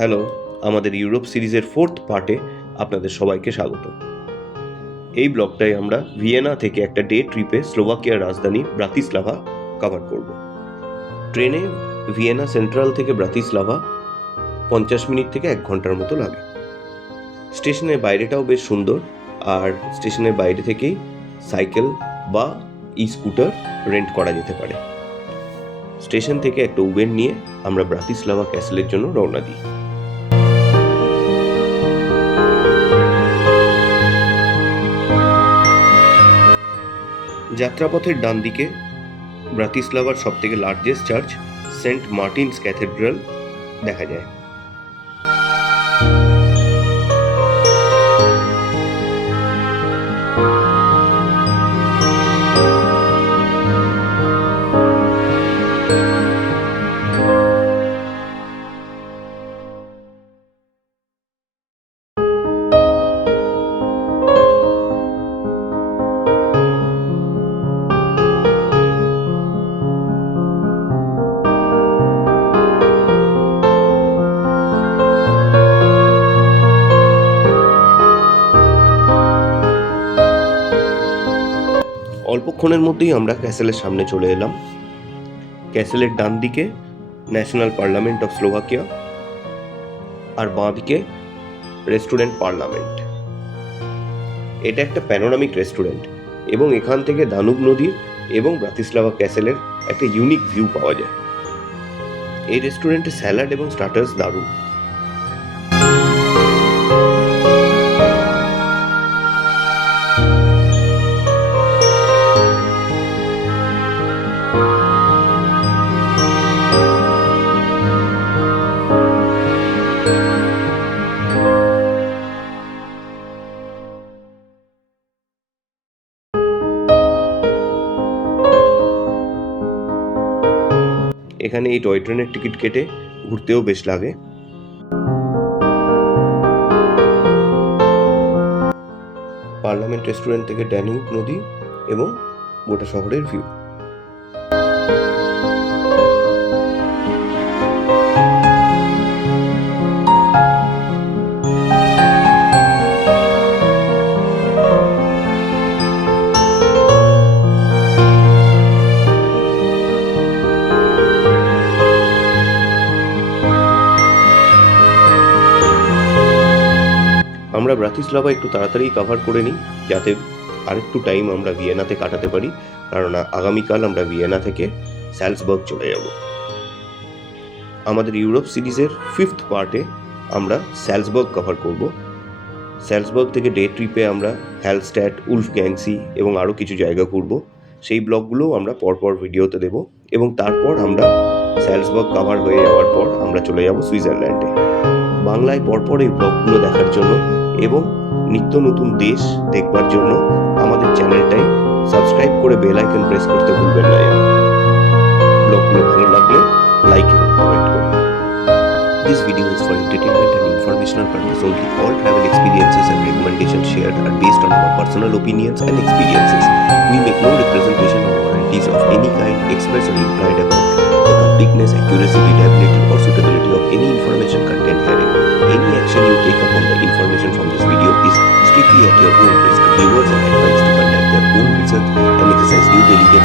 Hello, আমাদের Europe সিরিজের fourth পার্টে আপনাদের সবাইকে স্বাগত। এই ব্লগটায় আমরা ভিয়েনা থেকে একটা ডে ট্রিপে স্লোভাকিয়ার রাজধানী ব্রাতিস্লাভা কভার করব। ট্রেনে ভিয়েনা সেন্ট্রাল থেকে ব্রাতিস্লাভা পঞ্চাশ মিনিট থেকে এক ঘণ্টার মতো লাগে। স্টেশনের বাইরেটাও বেশ সুন্দর, আর স্টেশনের বাইরে থেকেই সাইকেল বা ই স্কুটার রেন্ট করা যেতে পারে। স্টেশন থেকে একটা উবের নিয়ে আমরা ব্রাতিস্লাভা ক্যাসেলের জন্য রওনা দিই। যাত্রাপথের ডান দিকে ব্রাতিস্লাভার সবথেকে largest church Saint Martin's cathedral দেখা যায়। অল্পক্ষণের মধ্যেই আমরা ক্যাসেলের সামনে চলে এলাম। ক্যাসেলের ডান দিকে ন্যাশনাল পার্লামেন্ট অফ স্লোভাকিয়া আর বাঁ দিকে রেস্টুরেন্ট পার্লামেন্ট। এটা একটা প্যানোরামিক রেস্টুরেন্ট এবং এখান থেকে দানুব নদীর এবং ব্রাতিস্লাভা ক্যাসেলের একটা ইউনিক ভিউ পাওয়া যায়। এই রেস্টুরেন্টে স্যালাড এবং স্টার্টার্স দারুণ। এখানে এই টয় ট্রেনের টিকিট কেটে ঘুরতেও বেশ লাগে। পার্লামেন্ট রেস্টুরেন্ট থেকে ড্যানিউব নদী এবং গোটা শহরের ভিউ। আমরা ব্রাতিস্লাভা একটু তাড়াতাড়ি কভার করে নিই, যাতে আরেকটু টাইম আমরা ভিয়েনাতে কাটাতে পারি। কারণ আগামীকাল আমরা ভিয়েনা থেকে স্যালসবার্গ চলে যাব। আমাদের ইউরোপ সিরিজের ফিফথ পার্টে আমরা স্যালসবার্গ কভার করব। স্যালসবার্গ থেকে ডে ট্রিপে আমরা হ্যালস্ট্যাট উলফ গ্যাংসি এবং আরও কিছু জায়গা ঘুরব। সেই ব্লগগুলোও আমরা পরপর ভিডিওতে দেব এবং তারপর আমরা স্যালসবার্গ কভার হয়ে যাওয়ার পর আমরা চলে যাব সুইজারল্যান্ডে। বাংলায় পরপর এই ব্লগগুলো দেখার জন্য এবং নিত্য নতুন দেশ দেখবার জন্য আমাদের চ্যানেলটাই সাবস্ক্রাইব করে বেল আইকন প্রেস করতে ভুলবেন না ব্লগগুলো ভালো লাগলে লাইক এবং কমেন্ট করুন। This video is for entertainment and informational purpose only all travel experiences and recommendation shared are based on our personal opinions and experiences we make no representation of warranties of any kind express or implied about the completeness accuracy reliability or you the information from this video is strictly at your own risk. Viewers are advised to conduct their own research and exercise due diligence.